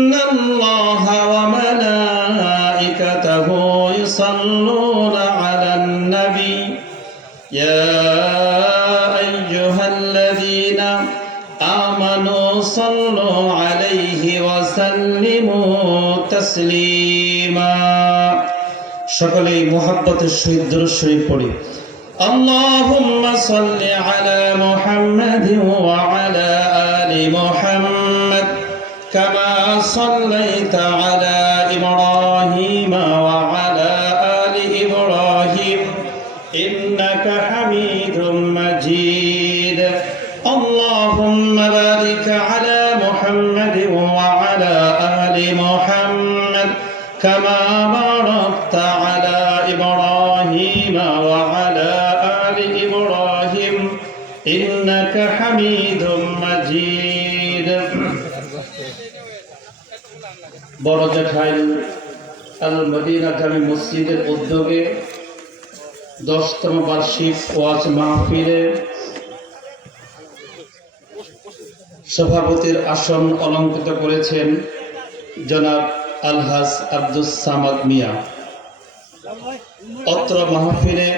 ইন্নাল্লাহা ওয়া মালাইকাতাহু ইউসাল্লুনা আলান নবী ইয়া আইয়ুহাল্লাযীনা আমানু সাল্লু আলাইহি ওয়া সাল্লিমু তাসলিমা। সকলেই মুহাব্বতের সহিত দুরূদ শরীফ পড়ি। আল্লাহুম্মা সাল্লি আলা মুহাম্মাদিন ওয়া আলা আলি মুহাম্মাদ কামা সাল্লাইতা আলা ইব্রাহিম ওয়া আলা আলি ইব্রাহিম ইন্নাকা হামিদুম মাজিদ। আল্লাহুম্মা বারিক আলা মুহাম্মাদিন ওয়া আলা আলি মুহাম্মাদ কামা বারাকতা আলা ইব্রাহিম ওয়া আলা আলি ইব্রাহিম ইন্নাকা হামিদুম মাজিদ। বড় জেঠাইল আল মদিনা জামি মসজিদের উদ্যোগে 10তম বার্ষিক ওয়াজ মাহফিলে সভাপতির আসন অলঙ্কৃত করেছেন জনাব আলহাজ আব্দুস সামাদ মিয়া। অত্র মাহফিলে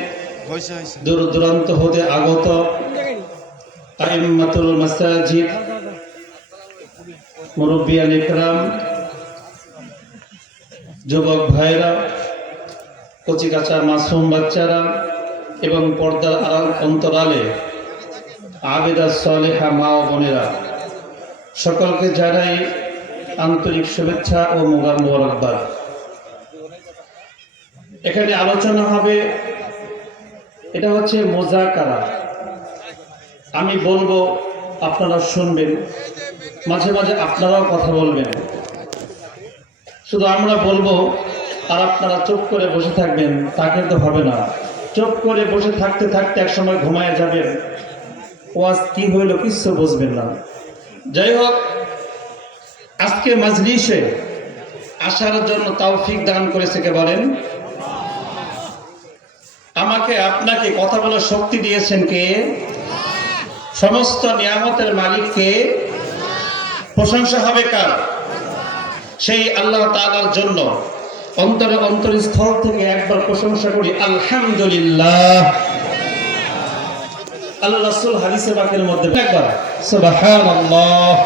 দূর দূরান্ত হতে আগত আইম্মাতুল মাসাজিদ, মুরব্বিয়ান ইকরাম, যুবক ভাইরা, কচিকাঁচা মাসুম বাচ্চারা এবং পর্দার অন্তরালে আবেদা সালেহা মা ও বোনেরা, সকলকে জানাই আন্তরিক শুভেচ্ছা ও মোবারকবাদ। এখানে আলোচনা হবে, এটা হচ্ছে মুযাকারা। আমি বলবো, আপনারা শুনবেন, মাঝে মাঝে আপনারাও কথা বলবেন। শুধু আমরা বলবো আর আপনারা চুপ করে বসে থাকবেন, তা কিন্তু হবে না। চুপ করে বসে থাকতে থাকতে একসময় ঘুমায় যাবেন, ওয়াজ কি হইল কিছু বুঝবেন না। যাই হোক, আজকে মাজলিসে আসার জন্য তৌফিক দান করেছে কে বলেন? আমাকে আপনাকে কথা বলার শক্তি দিয়েছেন কে? সমস্ত নিয়ামতের মালিক কে? প্রশংসা হবে কার? সেই আল্লাহ তাআলার জন্য অন্তরে অন্তরস্থল থেকে একবার প্রশংসা করি আলহামদুলিল্লাহ। আল্লাহ রাসূল হাদিসে পাকের মধ্যে একবার সুবহানাল্লাহ,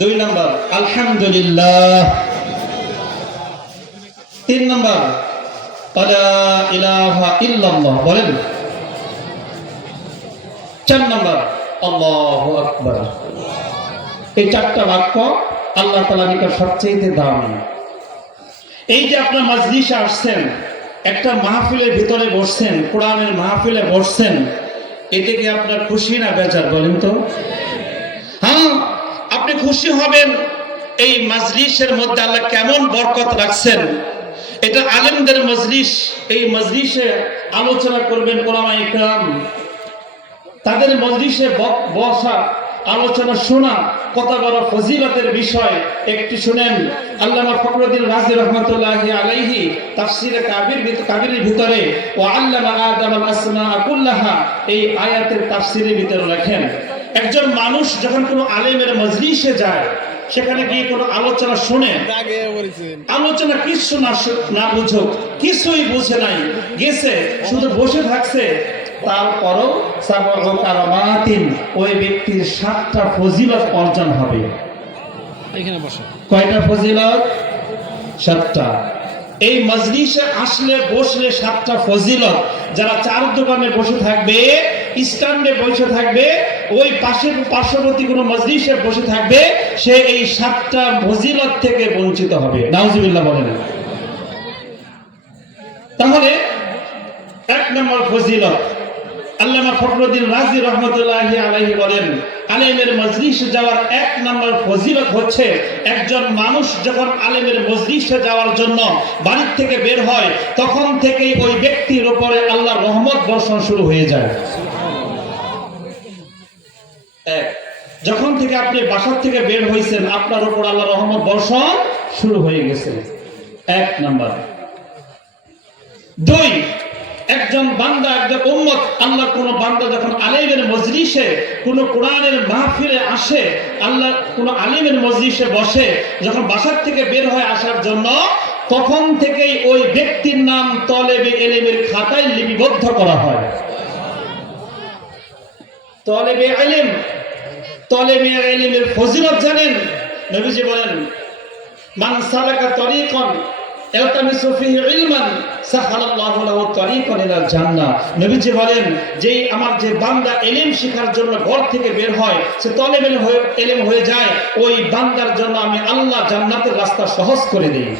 2 নম্বর আলহামদুলিল্লাহ, 3 নম্বর লা ইলাহা ইল্লাল্লাহ বলেন, 4 নম্বর আল্লাহু আকবার। এই 4টা বাক্য আল্লাহ তাআলার নিকট সবচেয়ে দামি। এই যে আপনার মাজলিসে আসছেন, একটা মাহফিলের ভিতরে বসছেন, কোরআনের মাহফিলে বসছেন, এতে কি আপনার খুশি না বেজার বলেন তো? হ্যাঁ, আপনি খুশি হবেন। এই মাজলিসের মধ্যে আল্লাহ কেমন বরকত রাখছেন। এটা আলেমদের মজলিস। এই মজলিসে আলোচনা করবেন উলামা ইকরাম, তাদের মজলিসে বসা, আলোচনা শোনা কত বড় ফজিলতের বিষয়। একটু শুনেন, আল্লামা ফখরুদ্দীন রাজি রহমাতুল্লাহি আলাইহি তাফসীরে কাবিরের ভিতরে ওয়া আল্লামা আদম আল আসমা কুল্লাহা, এই আয়াতের তাফসীরের ভিতরে লেখেন, একজন মানুষ যখন কোনো আলেমের মজলিসে যায়, সেখানে গিয়ে কোনো আলোচনা শুনে, আলোচনা কিছু না বুঝুক, কিছুই বুঝে নাই, গেছে শুধু বসে থাকছে, তারপরও সাবউ কারামাতিন, ওই ব্যক্তির 7টা ফজিলত অর্জন হবে। এখানে বসে কয়টা ফজিলত? 7টা। এই মজলিসে আসলে বসলে 7টা ফজিলত। যারা চার দোকানে বসে থাকবে, স্ট্যান্ডে বসে থাকবে, ওই পার্শ্ববর্তী কোনো মজলিসে বসে থাকবে, সে এই 7টা ফজিলত থেকে বঞ্চিত হবে। নাউজুবিল্লাহ বলেন। তাহলে 1 নম্বর ফজিলত, আল্লামা ফখরুদ্দীন রাজি রহমাতুল্লাহি আলাইহি বলেন, আলেমের মজলিসে যাওয়ার 1 নম্বর ফজিলত হচ্ছে, একজন মানুষ যখন আলেমের মজলিসে যাওয়ার জন্য বাড়ির থেকে বের হয়, তখন থেকেই ওই ব্যক্তির উপরে আল্লাহর রহমত বর্ষণ শুরু হয়ে যায়। যখন থেকে আপনি বাসা থেকে বের হয়েছেন, আপনার উপর আল্লাহর রহমত বর্ষণ শুরু হয়ে গেছে। 1 নম্বর। 2, একজন বান্দা, একজন উম্মত, আল্লাহ কোন বান্দা যখন আলেমের মজলিসে, কোন কোরআনের মাহফিলে আসে, আল্লাহ কোন আলেমের মজলিসে বসে, যখন বাসার থেকে বের হয়ে আসার জন্য, তখন থেকেই ওই ব্যক্তির নাম তলেবে ইলমের খাতায় লিপিবদ্ধ করা হয়। তলেবে ইলম, তলেবে ইলমের ফজিলত জানেন? নবীজি বলেন, মান সালাকা তরিকান ইয়ালতামিসু ফিহি ইলমান সাহালাল্লাহু লাহু তরিকান ইলাল জান্নাহ। নবীজি বলেন, যে আমার যে বান্দা ইলম শেখার জন্য ঘর থেকে বের হয়, সে তলেবে ইলম হয়ে যায়, ওই বান্দার জন্য আমি আল্লাহ জান্নাতের রাস্তা সহজ করে দেই।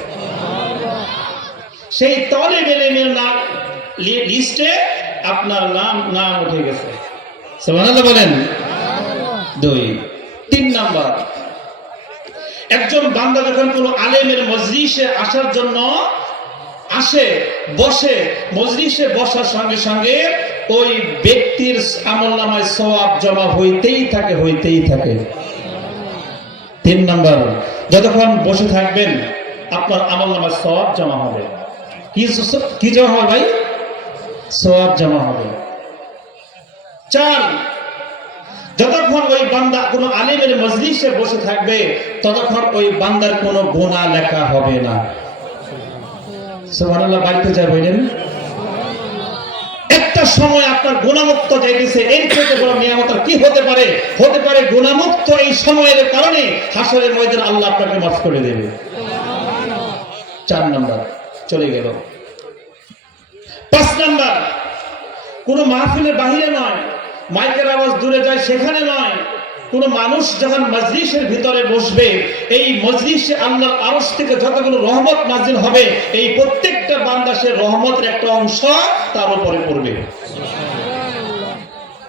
সেই তলেবে ইলমের নাম লিস্টে আপনার নাম উঠে গেছে। সুবহানাল্লাহ বলেন। 2 3 নাম্বার, একজন বান্দা যখন কোন আলেমের মজলিসে আসার জন্য আসে, বসে, মজলিসে বসার সঙ্গে সঙ্গে ওই ব্যক্তির আমলনামায় সওয়াব জমা হইতেই থাকে, হইতেই থাকে। 3 নাম্বার, যতক্ষণ বসে থাকবেন আপনার আমলনামায় সওয়াব জমা হবে। কি জমা হবে ভাই? সওয়াব জমা হবে। 4, যতক্ষণ ওই বান্দা কোন আলেমের মজলিসে বসে থাকবে, ততক্ষণ ওই বান্দার কোনো গুনাহ লেখা হবে না। সুবহানাল্লাহ। বাড়িতে যা বলেন, একটা সময় আপনার গুনাহমুক্ত যাইতেছে, এর থেকে বড় নিয়ামত কি হতে পারে? হতে পারে গুনাহমুক্ত এই সময়ের কারণে হাসরের ময়দানে আল্লাহ আপনাকে মাফ করে দেবে। 4 নাম্বার চলে গেল। 5 নাম্বার, কোন মাহফিলের বাহিরে নয়, মাইকের আওয়াজ দূরে যায় সেখানে নয়, কোন মানুষ যখন মজলিসের ভিতরে বসবে, এই মজলিসে আল্লাহর আরশ থেকে যতগুলো রহমত নাজিল হবে, এই প্রত্যেকটা বান্দা সে রহমতের একটা অংশ তার উপরে পড়বে।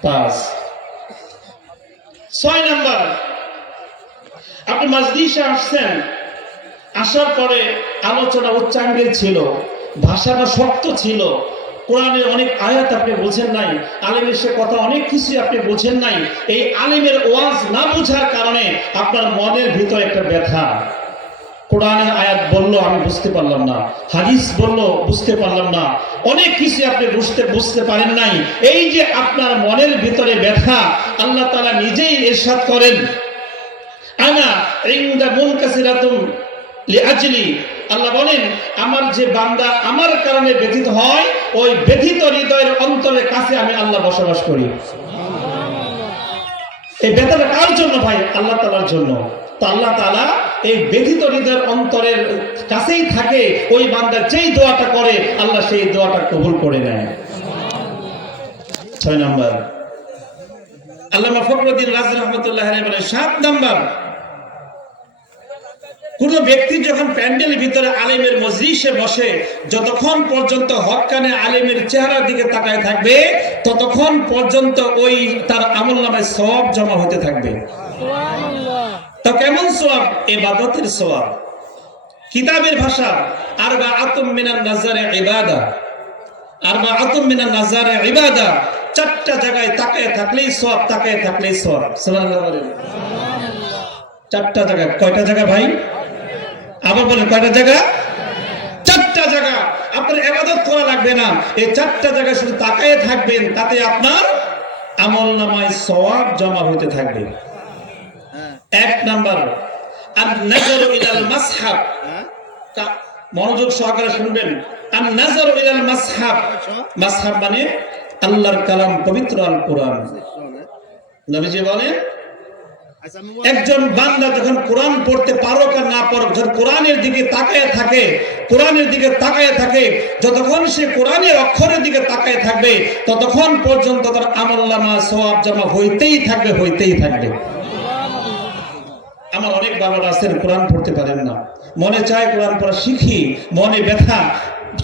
5 6 নাম্বার, আপনি মজলিসে আসছেন, আসার পরে আলোচনা উচ্চাঙ্গের ছিল, ভাষাটা শক্ত ছিল, কোরআনের অনেক আয়াত আপনি বোঝেন নাই, আলেমের সে কথা অনেক কিছু আপনি বোঝেন নাই, এই আলেমের ওয়াজ না বোঝার কারণে আপনার মনের ভিতরে একটা ব্যথা। কোরআনের আয়াত বললো আমি বুঝতে পারলাম না, হাদিস বললো বুঝতে পারলাম না, অনেক কিছু আপনি বুঝতে পারেন নাই। এই যে আপনার মনের ভিতরে ব্যথা, আল্লাহ তাআলা নিজেই ইরশাদ করেন, আনা ইনদা মুনকাসিরাতুম লিআজলি, আল্লাহ বলেন আমার যে বান্দা আমার কারণে ব্যথিত হয়, ওই ব্যথিত হৃদয়ের অন্তরের কাছে আমি আল্লাহ বসবাস করি। এই ব্যথাটা কার জন্য ভাই? আল্লাহ তাআলার জন্য। তো আল্লাহ তাআলা এই ব্যথিত হৃদয়ের অন্তরের কাছেই থাকে, ওই বান্দা যেই দোয়াটা করে আল্লাহ সেই দোয়াটা কবুল করে নেয়। 6 নাম্বার, আল্লামা ফখরুদ্দিন রাজি রাহমাতুল্লাহ আলাইহি বলেন, 7 নাম্বার, কোন ব্যক্তি যখন প্যান্ডেলের ভিতরে আলেমের মজলিসে বসে, যতক্ষণ পর্যন্ত হক্কানে আলেমের চেহারার দিকে তাকায় থাকবে, ততক্ষণ পর্যন্ত ওই তার আমলনামায় সওয়াব জমা হতে থাকবে। তো কেমন সওয়াব? ইবাদতের সওয়াব। কিতাবের ভাষা আরবাআতুম মিনান নাজারে ইবাদা, আরবাআতুম মিনান নাজারে ইবাদা, 4টা জায়গায় তাকায় থাকলেই সওয়াব, তাকায় থাকলেই সওয়াব। সুবহানাল্লাহ বলেন। 4টা জায়গা। কয়টা জায়গা ভাই? আবার বলেন, কয়টা জায়গা? 4টা জায়গা। আপনার ইবাদত করা লাগবে না, এই 4টা জায়গায় শুধু তাকায় থাকবেন, তাতে আপনার আমলনামায় সওয়াব জমা হতে থাকবে। 1 নাম্বার, আন-নাযরু ইলাল মাসহাব, মনোযোগ সহকারে শুনবেন। আন-নাযরু ইলাল মাসহাব, মাসহাব মানে আল্লাহর কালাম, পবিত্র আল কোরআন। নবীজি বলেন, একজন বান্দা যখন কোরআন পড়তে পারুক আর না পারুক, যখন কোরআনের দিকে তাকায় থাকে, কোরআনের দিকে তাকায় থাকে, যতক্ষণ সে কোরআনের অক্ষরের দিকে তাকায় থাকবে, ততক্ষণ পর্যন্ত তার আমলনামা সওয়াব জমা হইতেই থাকবে, হইতেই থাকবে। আমার অনেক বাবারা আছেন কোরআন পড়তে পারেন না, মনে চায় কোরআন পড়া শিখি, মনে ব্যথা,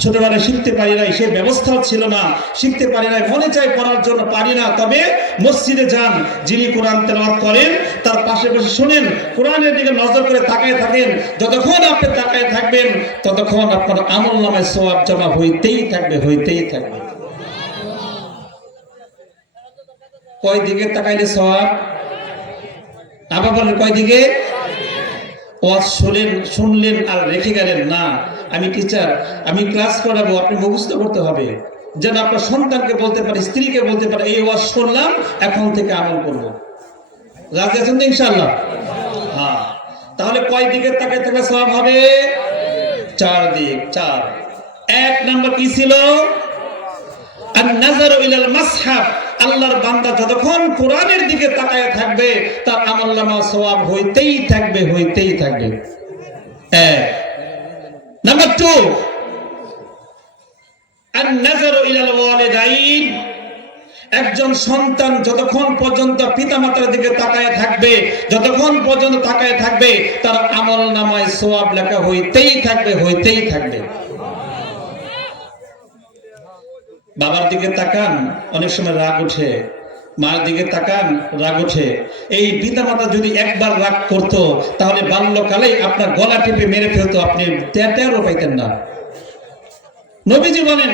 ছোটবেলায় শিখতে পারি নাই, সে ব্যবস্থাও ছিল না, শিখতে পারি নাই, মনে চায় পড়ার জন্য পারি না। তবে মসজিদে যান, যিনি কোরআন তেলাওয়াত করেন তার পাশে বসে শুনেন, কোরআনের দিকে নজর করে তাকায় থাকেন, যতক্ষণ আপনি তাকায় থাকবেন ততক্ষণ আপনার আমলনামায় সওয়াব জমা হইতেই থাকবে, হইতেই থাকবে। কয় দিকে তাকাইলে সওয়াব? আবার বলেন, কয় দিকে? ওয়াজ শুনলেন আর রেখে গেলেন না, আমি টিচার, আমি ক্লাস করাবো, আপনি মুখস্থ করতে হবে, যেন আপনার সন্তানকে বলতে পারে, স্ত্রীকে বলতে পারে, এই ওয়াজ শুনলাম, এখন থেকে আমল করব। রাজি আছেন তো ইনশাআল্লাহ? হ্যাঁ। তাহলে কয় দিকের তাকায় থাকলে সওয়াব হবে? 4 দিক। 4। 1 নাম্বার কি ছিল? আন-নাযারু ইলাল মাসহাব। আল্লাহর বান্দা যতক্ষণ কোরআনের দিকে তাকায় থাকবে তার আমলনামা সওয়াব হইতেই থাকবে, হইতেই থাকবে। 1 নাম্বার 2, আন-নাযারু ইলাল ওয়ালিদাইন। একজন সন্তান যতক্ষণ পর্যন্ত পিতামাতার দিকে তাকায় থাকবে, যতক্ষণ পর্যন্ত তাকায় থাকবে, তার আমলনামায় সওয়াব লেখা হইতেই থাকবে, হইতেই থাকবে। বাবার দিকে তাকান, অনেক সময় রাগ ওঠে, মার দিকে তাকান, রাগ ওঠে। এই পিতামাতা যদি একবার রাগ করতো তাহলে বাল্যকালেই আপনার গলা টিপে মেরে ফেলতো, আপনি টেরও পাইতেন না। নবীজি বলেন,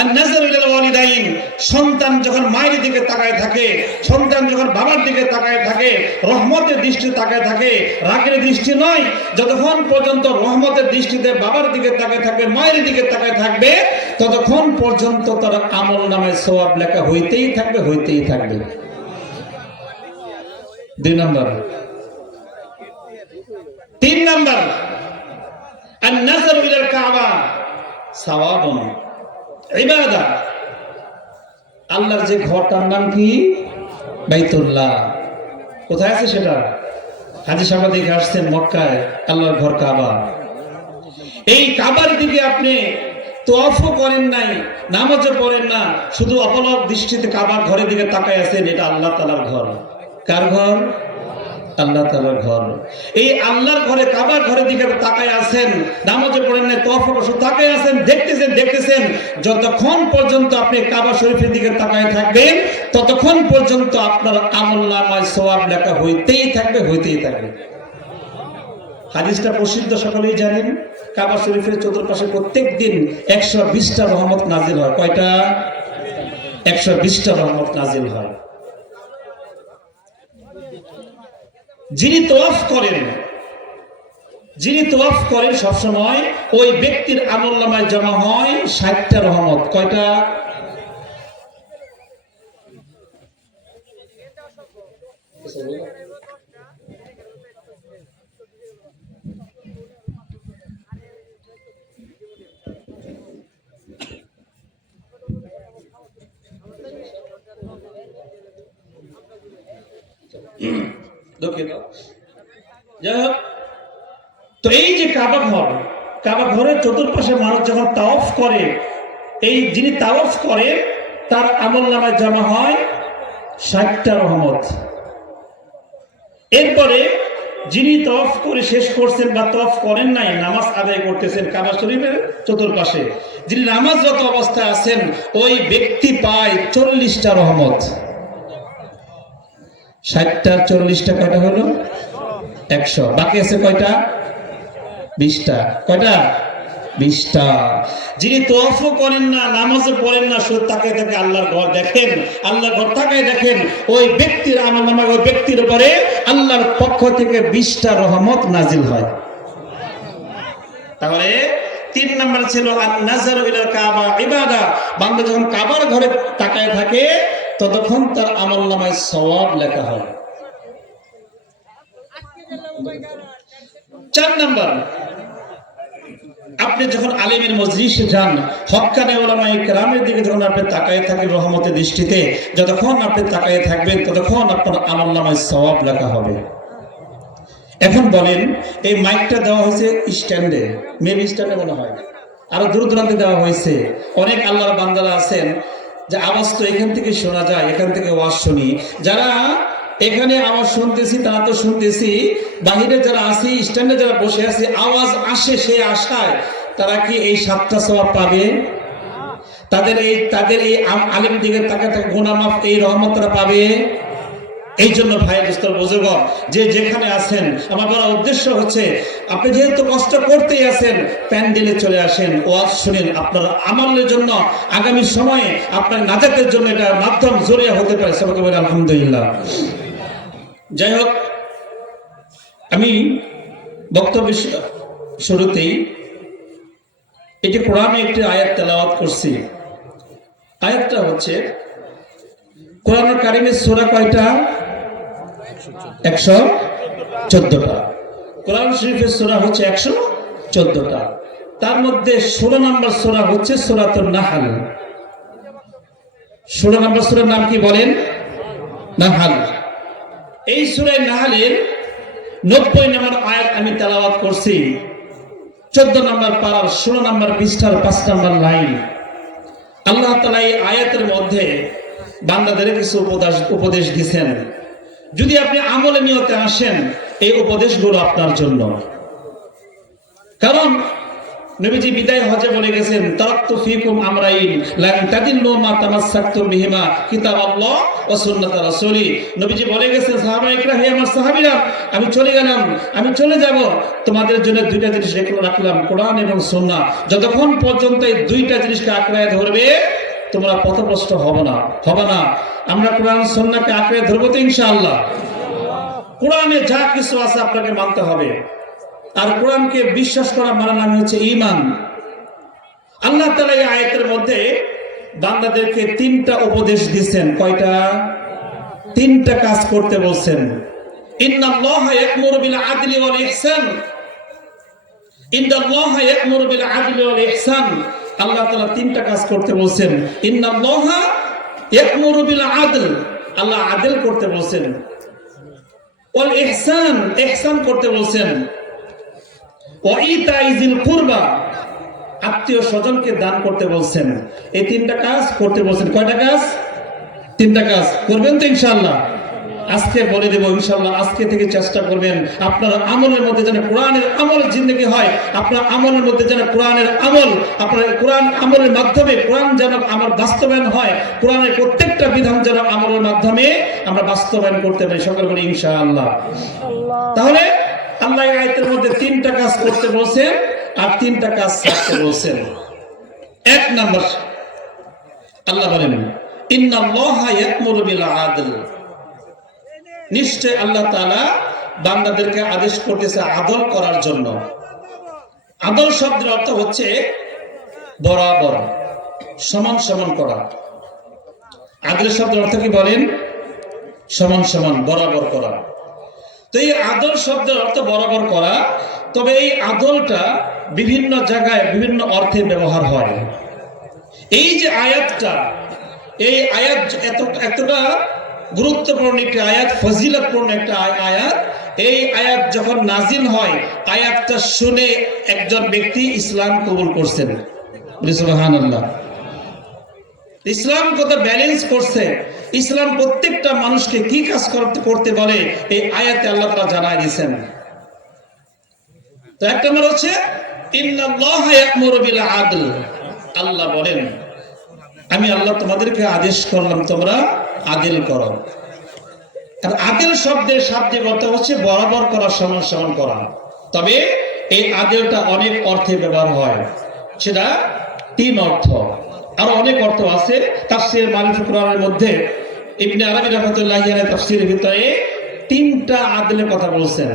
আন-নাযারু ইলাল ওয়ালিদাইন। সন্তান যখন মায়ের দিকে তাকায় থাকে, সন্তান যখন বাবার দিকে তাকায় থাকে, রহমতের দৃষ্টি তাকায় থাকে, রাগের দৃষ্টি নয়। যতক্ষণ পর্যন্ত রহমতের দৃষ্টিতে বাবার দিকে তাকায় থাকবে, মায়ের দিকে তাকায় থাকবে, ততক্ষণ পর্যন্ত তার আমলনামায় সওয়াব লেখা হইতেই থাকবে, হইতেই থাকবে। 2 নাম্বার। 3 নাম্বার, আন-নাযারু ইলাল কাবা সাওয়াবুন ইবাদা। আল্লাহর যে ঘরটার নাম কি? বাইতুল্লাহ। কোথায় আছে সেটা? হাজী সাহেব দেখে আসছেন মক্কায়, আল্লাহর ঘর কাবা। এই কাবার দিকে আপনি তওয়াফও করেন নাই, নামাজও পড়েন না, শুধু অপলক দৃষ্টিতে কাবার ঘরের দিকে তাকায় আছেন, এটা আল্লাহ তাআলার ঘর। কার ঘর? আল্লাহ তাআলার ঘর। এই আল্লাহর ঘরে, কাবার ঘরের দিকে তাকায় আছেন, নামাজও পড়েন নাই, তওয়াফও শুধু তাকায় আছেন, দেখতেছেন, দেখতেছেন। যতক্ষণ পর্যন্ত আপনি কাবা শরীফের দিকে তাকায় থাকবেন ততক্ষণ পর্যন্ত আপনার আমলনামায় সওয়াব লেখা হইতেই থাকবে, হইতেই থাকবে। হাদিসটা প্রসিদ্ধ, সকলেই জানেন। কাবা শরীফের চতুর্পাশে প্রত্যেকদিন 120টা রহমত নাজিল হয়। কয়টা? 120টা রহমত নাজিল হয়। যিনি তওয়াফ করেন, যিনি তওয়াফ করেন সবসময়, ওই ব্যক্তির আমলনামায় জমা হয় 60টা রহমত। কয়টা? যাই হোক, তো এই যে কাবা ঘর, কাবা ঘরের চতুর্পাশে মানুষ যখন তাওয়াফ করে, এই যিনি তাওয়াফ করে তার আমলনামায় জমা হয় 60টা রহমত। এরপরে যিনি তাওয়াফ করে শেষ করছেন বা তাওয়াফ করেন নাই, নামাজ আদায় করতেছেন কাবা শরীফের চতুর্পাশে, যিনি নামাজরত অবস্থায় আছেন, ওই ব্যক্তি পায় 40টা রহমত। 60টা 40টা কয়টা হলো? 100। বাকি আছে কয়টা? 20টা। কয়টা? 20টা। যিনি তওয়াফও করেন না, নামাজও পড়েন না, শুধু তাকায় তাকে আল্লাহর ঘর দেখেন, আল্লাহর ঘর তাকায় দেখেন, ওই ব্যক্তির আমলনামায়, ওই ব্যক্তির উপরে আল্লাহর পক্ষ থেকে 20টা রহমত নাজিল হয়। তাহলে 3 নাম্বার ছিল আন-নাযারু ইলাল কাবা ইবাদা। বান্দা যখন কাবার ঘরে তাকায় থাকে ততক্ষণ তার আমলনামায় সওয়াব লেখা হয়। 4 নাম্বার, আপনি যখন আলেমের মজলিসে যান, হক্কানি উলামায়ে কেরামের দিকে যখন আপনি তাকায় থাকেন রহমতের দৃষ্টিতে, যতক্ষণ আপনি তাকায় থাকবেন ততক্ষণ আপনার আমলনামায় সওয়াব লেখা হবে। এখন বলেন, এই মাইকটা দেওয়া হয়েছে স্ট্যান্ডে, মেন স্ট্যান্ডে মনে হয়, আরো দূর দূরান্তে দেওয়া হয়েছে। অনেক আল্লাহর বান্দারা আছেন যে আওয়াজ তো এখান থেকে শোনা যায়, এখান থেকে ওয়াজ শুনি। যারা এখানে আওয়াজ শুনতেছি তারা তো শুনতেছি, বাহিরে যারা আছি, স্ট্যান্ডে যারা বসে আছে, আওয়াজ আসে, সেই আশায় তারা কি এই 7টা সওয়াব পাবে? তাদের এই আলেম দিকে তাকে গুনাহ মাফ, এই রহমত তারা পাবে? এই জন্য ভাই দোস্ত বুজুর্গ, যে যেখানে আছেন, আমার বলার উদ্দেশ্য হচ্ছে, আপনি যেহেতু কষ্ট করতেই আছেন, প্যান্ডেলে চলে আসেন, ওয়াজ শুনেন। আপনার আমলের জন্য, আগামী সময়ে আপনার নাজাতের জন্য এটা মাধ্যম জরিয়া হতে পারে। সবাইকে বলি আলহামদুলিল্লাহ। যাই হোক, আমি বক্তব্য শুরুতেই এটি কোরআনে একটি আয়াত তেলাওয়াত করছি। আয়াতটা হচ্ছে কোরআনুল কারীমের সূরা কয়টা? 114টা। কোরআন শরীফের সূরা হচ্ছে 114টা। তার মধ্যে 16 নম্বর সূরা হচ্ছে সূরাতুন নাহল। 16 নম্বর সূরার নাম কি বলেন? নাহল। এই সূরা নাহলের 90 নম্বর আয়াত আমি তেলাওয়াত করছি। 14 নম্বর পারার 16 নম্বর পৃষ্ঠার 5 নম্বর লাইন। আল্লাহ তাআলা এই আয়াতের মধ্যে বান্দাদের কিছু উপদেশ দিয়েছেন। যদি আপনি আমলে নিয়তে আসেন, এই উপদেশগুলো আপনার জন্য। কারণ নবীজি বিদায় হজে বলে গেছেন, তারাকতু ফীকুম আমরাইন লান তাদিল্লু মা তামাসসাকতুম বিহিমা কিতাবাল্লাহ ওয়া সুন্নাত রাসূলি। নবীজি বলে গেছেন, সাহাবায়ে কেরাম, হে আমার সাহাবীরা, আমি চলে গেলাম, আমি চলে যাব, তোমাদের জন্য দুইটা জিনিস রাখলাম, কোরআন এবং সুন্নাহ। যতক্ষণ পর্যন্ত এই দুইটা জিনিসকে আঁকড়ে ধরবে, তোমরা পথভ্রষ্ট হবে না। আমরা কোরআন সুন্নাহকে আঁকড়ে ধরবো তো ইনশাআল্লাহ। কোরআনে যা কিছু আছে আপনাকে মানতে হবে। আর কোরআনকে বিশ্বাস করা মানে নাম হচ্ছে ঈমান। আল্লাহ তাআলা এই আয়াতের মধ্যে বান্দাদেরকে 3টা উপদেশ দিয়েছেন। কয়টা? 3টা কাজ করতে বলছেন। ইন্নাল্লাহা ইয়া'মুরু বিল আদলি ওয়াল ইহসান। ইন্নাল্লাহা ইয়া'মুরু বিল আদলি ওয়াল ইহসান। আল্লাহ তাআলা 3টা কাজ করতে বলছেন। ইন্নাল্লাহা ইয়া'মুরু বিল আদল, আল্লাহ আদল করতে বলছেন। ওয়াল ইহসান, ইহসান করতে বলছেন। ওয়া ইতাইজিল কুরবা, আত্মীয় স্বজনকে দান করতে বলছেন। এই 3টা কাজ করতে বলছেন। কয়টা কাজ? 3টা কাজ করবেন তো ইনশাআল্লাহ। আজকে বলে দেব ইনশাআল্লাহ। আজকে থেকে চেষ্টা করবেন আপনার আমলের মধ্যে যেন কোরআনের আমল জিন্দগি হয়। আপনার আমলের মধ্যে যেন কোরআনের আমল, আপনার কোরআন আমলের মাধ্যমে কোরআন যেন আমার বাস্তবায়ন হয়। কোরআনের প্রত্যেকটা বিধান যেন আমলের মাধ্যমে আমরা বাস্তবায়ন করতে পারি। সকল বলি ইনশাআল্লাহ। তাহলে আল্লাহ এই আয়াতের মধ্যে 3টা কাজ করতে বলছেন আর 3টা কাজ ছাড়তে বলছেন। 1 নাম্বার, আল্লাহ বলেন, ইন্নাল্লাহা ইয়া'মুরু বিল আদল। নিশ্চয় আল্লাহ তাআলা বান্দাদেরকে আদেশ করতেছে আদল করার জন্য। আদল শব্দের অর্থ হচ্ছে বরাবর, সমান সমান করা। আদল শব্দের অর্থ কি বলেন? সমান সমান, বরাবর করা। তো এই আদল শব্দের অর্থ বরাবর করা। তবে এই আদলটা বিভিন্ন জায়গায় বিভিন্ন অর্থে ব্যবহার হয়। এই যে আয়াতটা, এই আয়াত এতটা গুরুত্বপূর্ণ একটি আয়াত, ফজিলতপূর্ণ একটা আয়াত। এই আয়াত যখন নাজিল হয়, আয়াতটা শুনে একজন ব্যক্তি ইসলাম কবুল করছেন। সুবহানাল্লাহ। ইসলাম কত ব্যালেন্স করছে, ইসলাম প্রত্যেকটা মানুষকে কি কাজ করতে বলে, এই আয়াতে আল্লাহ তাআলা জানায় দিয়েছেন। তো 1 নম্বর হচ্ছে ইন্নাল্লাহা ইয়া'মুরু বিল আদল। আল্লাহ বলেন, আমি আল্লাহ তোমাদেরকে আদেশ করলাম তোমরা আদল করো। আর আদল শব্দের শাব্দিক অর্থ হচ্ছে বরাবর করা, সমান সমান করা। তবে এই আদলটা অনেক অর্থে ব্যবহার হয়। সেটা 3 অর্থ, আরো অনেক অর্থ আছে। তাফসীর মারিফুল কোরআনের মধ্যে ইবনে আরবি রাহমাতুল্লাহি আলাইহি তাফসীরের ভিতরে 3টা আদলের কথা বলছেন।